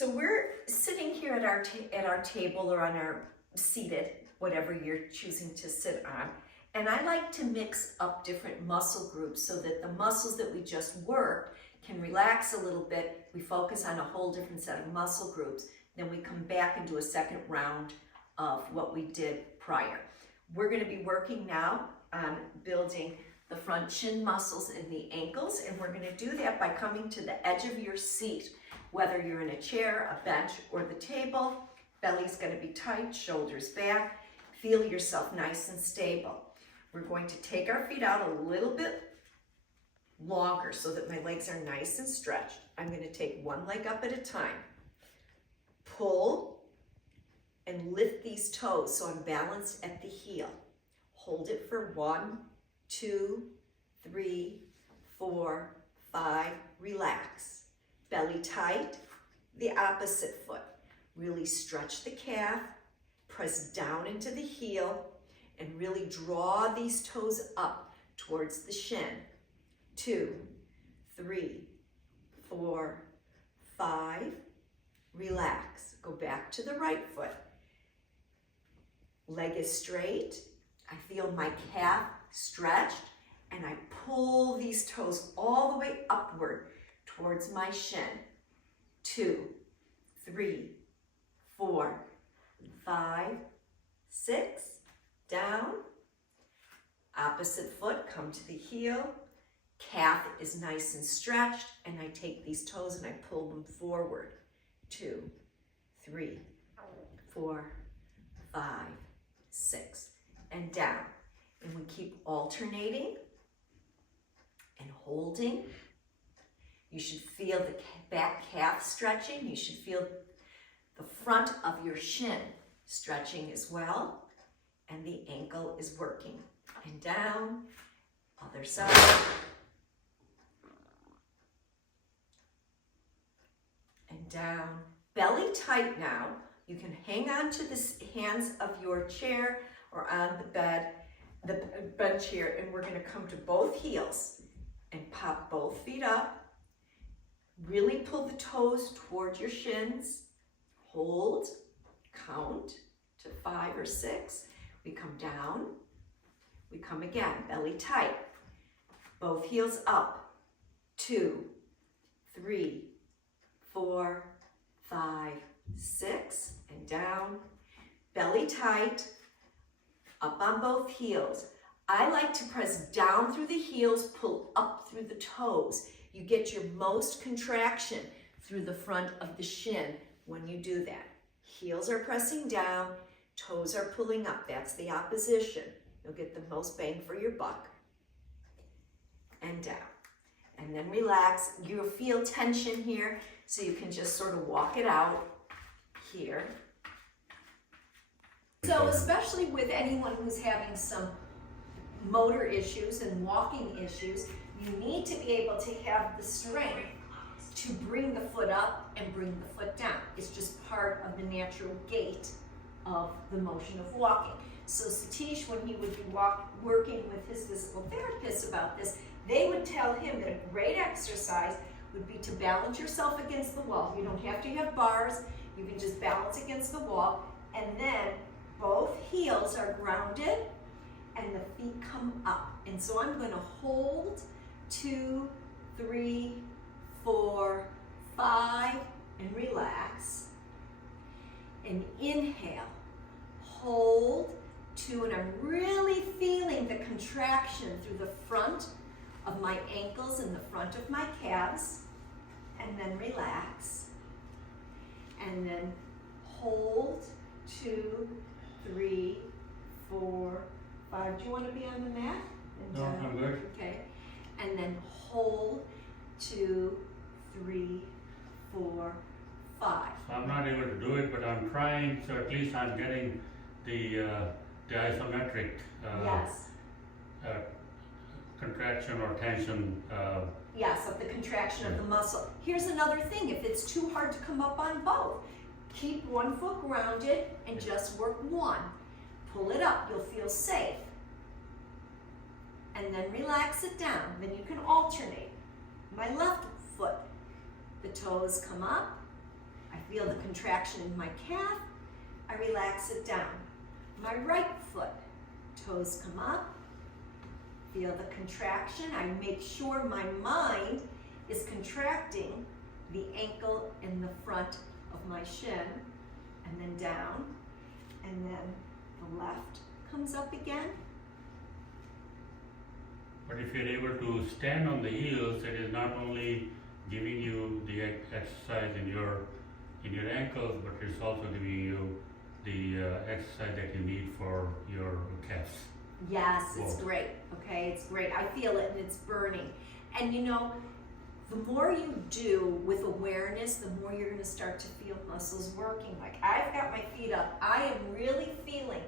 So we're sitting here at our table or on our seated, whatever you're choosing to sit on. And I like to mix up different muscle groups so that the muscles that we just worked can relax a little bit. We focus on a whole different set of muscle groups. Then we come back and do a second round of what we did prior. We're going to be working now on building the front shin muscles in the ankles, and we're going to do that by coming to the edge of your seat, whether you're in a chair, a bench, or the table. Belly's going to be tight, shoulders back. Feel yourself nice and stable. We're going to take our feet out a little bit longer so that my legs are nice and stretched. I'm going to take one leg up at a time. Pull and lift these toes so I'm balanced at the heel. Hold it for 1, 2, 3, 4, 5. Relax. Belly tight. The opposite foot. Really stretch the calf. Press down into the heel and really draw these toes up towards the shin. 2, 3, 4, 5. Relax. Go back to the right foot. Leg is straight. I feel my calf stretched, and I pull these toes all the way upward towards my shin. 2, 3, 4, 5, 6. Down. Opposite foot, come to the heel. Calf is nice and stretched, and I take these toes and I pull them forward. 2, 3, 4, 5, 6, and down. And we keep alternating and holding. You should feel the back calf stretching. You should feel the front of your shin stretching as well. And the ankle is working. And down, other side. And down. Belly tight now. You can hang on to the hands of your chair or on the bed, the bench here, and we're going to come to both heels and pop both feet up. Really pull the toes toward your shins. Hold, count to 5 or 6. We come down, we come again, belly tight. Both heels up. 2, 3, 4, 5, 6, and down. Belly tight, up on both heels. I like to press down through the heels, pull up through the toes. You get your most contraction through the front of the shin when you do that. Heels are pressing down, toes are pulling up. That's the opposition. You'll get the most bang for your buck. And down. And then relax. You'll feel tension here, so you can just sort of walk it out here. So especially with anyone who's having some motor issues and walking issues, you need to be able to have the strength to bring the foot up and bring the foot down. It's just part of the natural gait of the motion of walking. So Satish, when he would be working with his physical therapist about this, they would tell him that a great exercise would be to balance yourself against the wall. You don't have to have bars. You can just balance against the wall, and then both heels are grounded and the feet come up. And so I'm going to hold 2, 3, 4, 5, and relax. And inhale, hold 2, and I'm really feeling the contraction through the front of my ankles and the front of my calves. And then relax. And then hold 2, 3, 4, 5. Do you want to be on the mat? And no, I'm good. Okay. And then hold 2, 3, 4, 5. So I'm not able to do it, but I'm trying, so at least I'm getting the isometric Yes. contraction or tension. Yes, of the contraction of the muscle. Here's another thing, if it's too hard to come up on both, keep one foot grounded and just work one. Pull it up, you'll feel safe. And then relax it down. Then you can alternate. My left foot, the toes come up, I feel the contraction in my calf. I relax it down. My right foot, toes come up. Feel the contraction. I make sure my mind is contracting the ankle in the front of my shin, and then down, and then the left comes up again. But if you're able to stand on the heels, it is not only giving you the exercise in your ankles, but it's also giving you the exercise that you need for your calves. Yes, it's Whoa. great. Okay, it's great. I feel it and it's burning. And you know, the more you do with awareness, the more you're going to start to feel muscles working. Like I've got my feet up. I am really feeling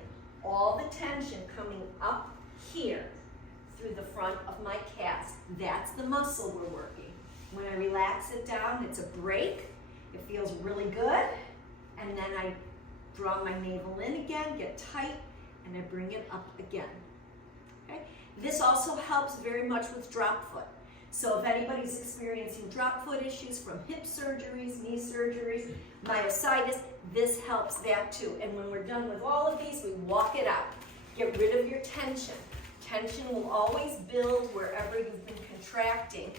all the tension coming up here through the front of my calves. That's the muscle we're working. When I relax it down, it's a break. It feels really good. And then I draw my navel in again, get tight, and I bring it up again. Okay? This also helps very much with drop foot. So if anybody's experiencing drop foot issues from hip surgeries, knee surgeries, myositis, this helps that too. And when we're done with all of these, we walk it out. Get rid of your tension. Tension will always build wherever you've been contracting,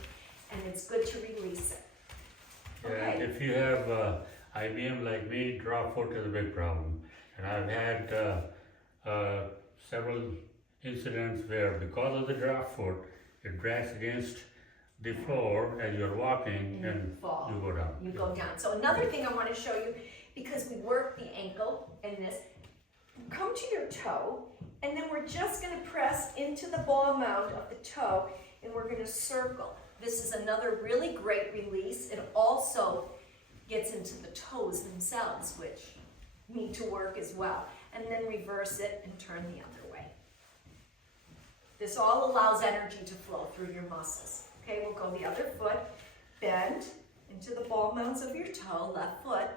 and it's good to release it. And if you have IBM like me, drop foot is a big problem. And I've had several incidents where because of the drop foot, it drags against the floor as you're walking and fall. you go down. You go down. So another thing I want to show you, because we work the ankle in this, come to your toe, and then we're just going to press into the ball mound of the toe, and we're going to circle. This is another really great release. It also gets into the toes themselves, which need to work as well. And then reverse it and turn the other way. This all allows energy to flow through your muscles. Okay, we'll go the other foot, bend into the ball mounds of your toe, left foot,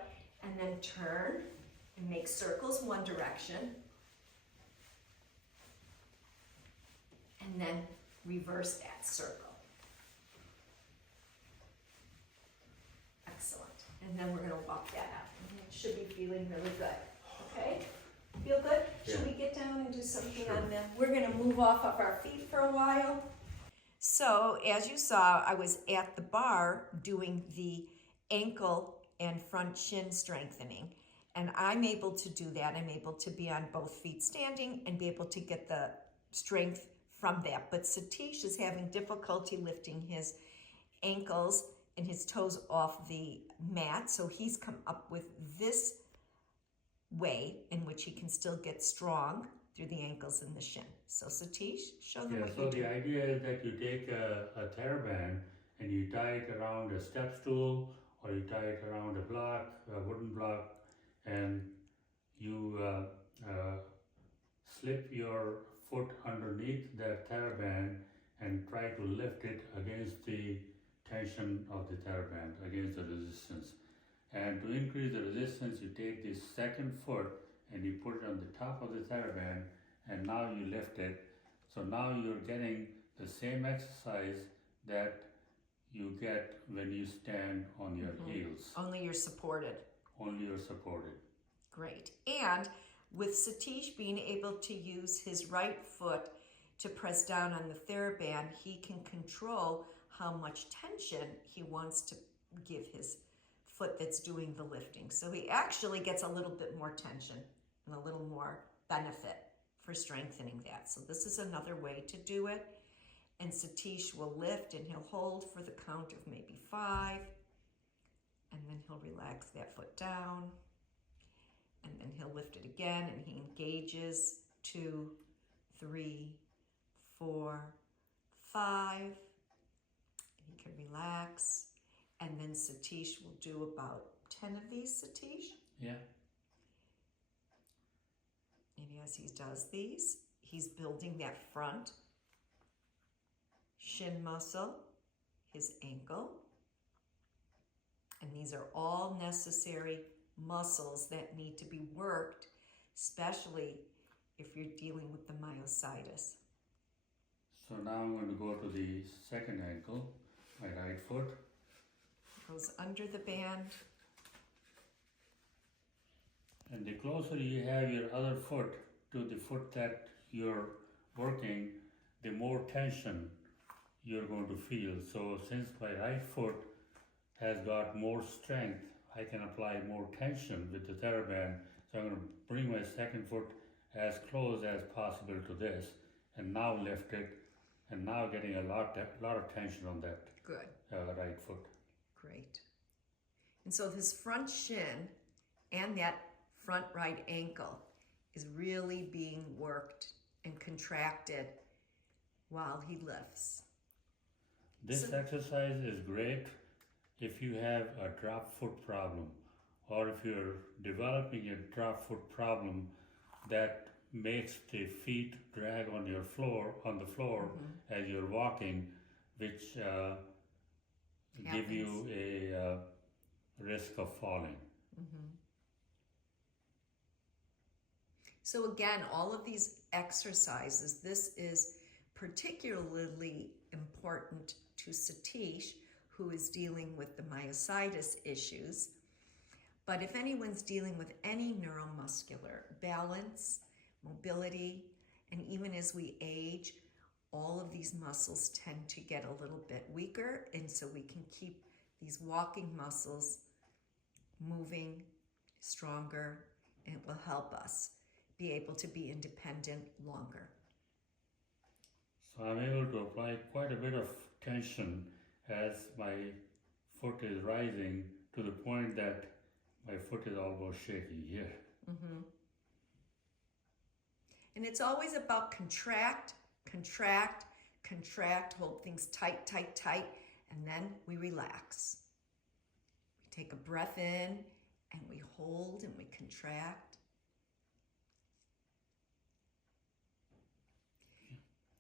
and then turn and make circles one direction. And then reverse that circle. Excellent. And then we're going to walk that out. And it should be feeling really good. Okay? Feel good? Should we get down and do something on them? We're going to move off of our feet for a while. So, as you saw, I was at the bar doing the ankle and front shin strengthening. And I'm able to do that. I'm able to be on both feet standing and be able to get the strength from that. But Satish is having difficulty lifting his ankles and his toes off the mat. So he's come up with this way in which he can still get strong through the ankles and the shin. So Satish, show them what you do. The idea is that you take a TheraBand and you tie it around a step stool, or you tie it around a block, a wooden block, and you slip your foot underneath that TheraBand and try to lift it against the tension of the TheraBand, against the resistance. And to increase the resistance, you take this second foot and you put it on the top of the TheraBand, and now you lift it. So now you're getting the same exercise that you get when you stand on your heels. Only you're supported. Only you're supported. Great. And with Satish being able to use his right foot to press down on the TheraBand, he can control how much tension he wants to give his foot that's doing the lifting. So he actually gets a little bit more tension and a little more benefit for strengthening that. So this is another way to do it. And Satish will lift and he'll hold for the count of maybe 5. And then he'll relax that foot down. And then he'll lift it again and he engages 2, 3, 4, 5. And he can relax. And then Satish will do about 10 of these, Satish. Yeah. And as he does these, he's building that front shin muscle, his ankle. And these are all necessary muscles that need to be worked, especially if you're dealing with the myositis. So now I'm going to go to the second ankle, my right foot. Goes under the band, And the closer you have your other foot to the foot that you're working, the more tension you're going to feel. So since my right foot has got more strength, I can apply more tension with the TheraBand. So I'm going to bring my second foot as close as possible to this, and now lift it, and now getting a lot of tension on that Good. right foot. Great. And so his front shin and that front right ankle is really being worked and contracted while he lifts. This exercise is great if you have a drop foot problem, or if you're developing a drop foot problem that makes the feet drag on the floor as you're walking, which give you a risk of falling. So again, all of these exercises, this is particularly important to Satish, who is dealing with the myositis issues. But if anyone's dealing with any neuromuscular, balance, mobility, and even as we age, all of these muscles tend to get a little bit weaker, and so we can keep these walking muscles moving stronger, and it will help us be able to be independent longer. So I'm able to apply quite a bit of tension as my foot is rising to the point that my foot is almost shaking here. And it's always about contract, contract, contract, hold things tight, tight, tight, and then we relax. We take a breath in and we hold and we contract.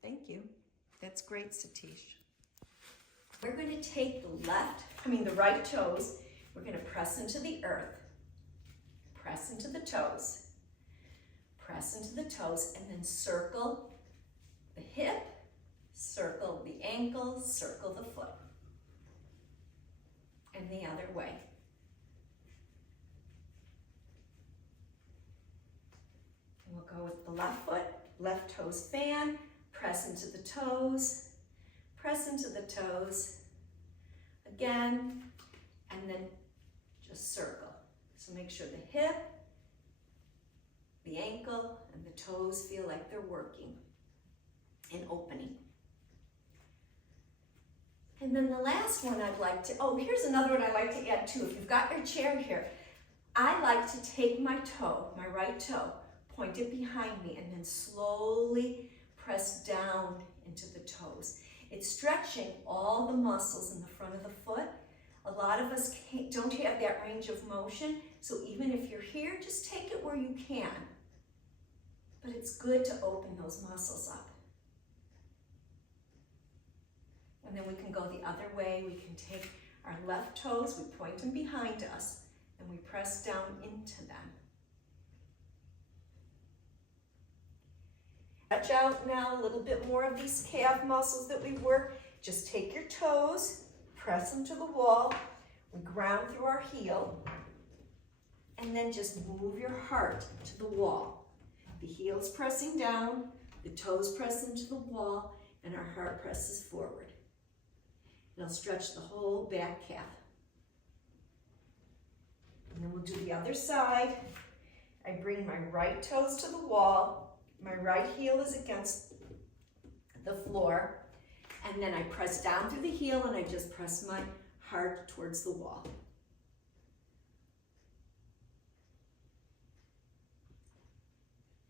Thank you. That's great, Satish. We're going to take the right toes, we're going to press into the earth, press into the toes, press into the toes, and then circle the hip, circle the ankle, circle the foot. And the other way. And we'll go with the left foot, left toes fan, press into the toes, press into the toes, again, and then just circle. So make sure the hip, the ankle, and the toes feel like they're working and opening. And then the last one I'd like to, here's another one I'd like to add too. If you've got your chair here, I like to take my toe, my right toe, point it behind me, and then slowly press down into the toes. It's stretching all the muscles in the front of the foot. A lot of us don't have that range of motion, so even if you're here, just take it where you can. But it's good to open those muscles up. And then we can go the other way. We can take our left toes, we point them behind us, and we press down into them. Stretch out now a little bit more of these calf muscles that we work. Just take your toes, press them to the wall. We ground through our heel. And then just move your heart to the wall. The heel's pressing down, the toes press into the wall, and our heart presses forward. It'll stretch the whole back calf. And then we'll do the other side. I bring my right toes to the wall. My right heel is against the floor, and then I press down through the heel and I just press my heart towards the wall.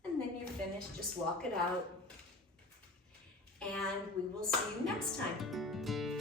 And then you're finished, just walk it out, and we will see you next time.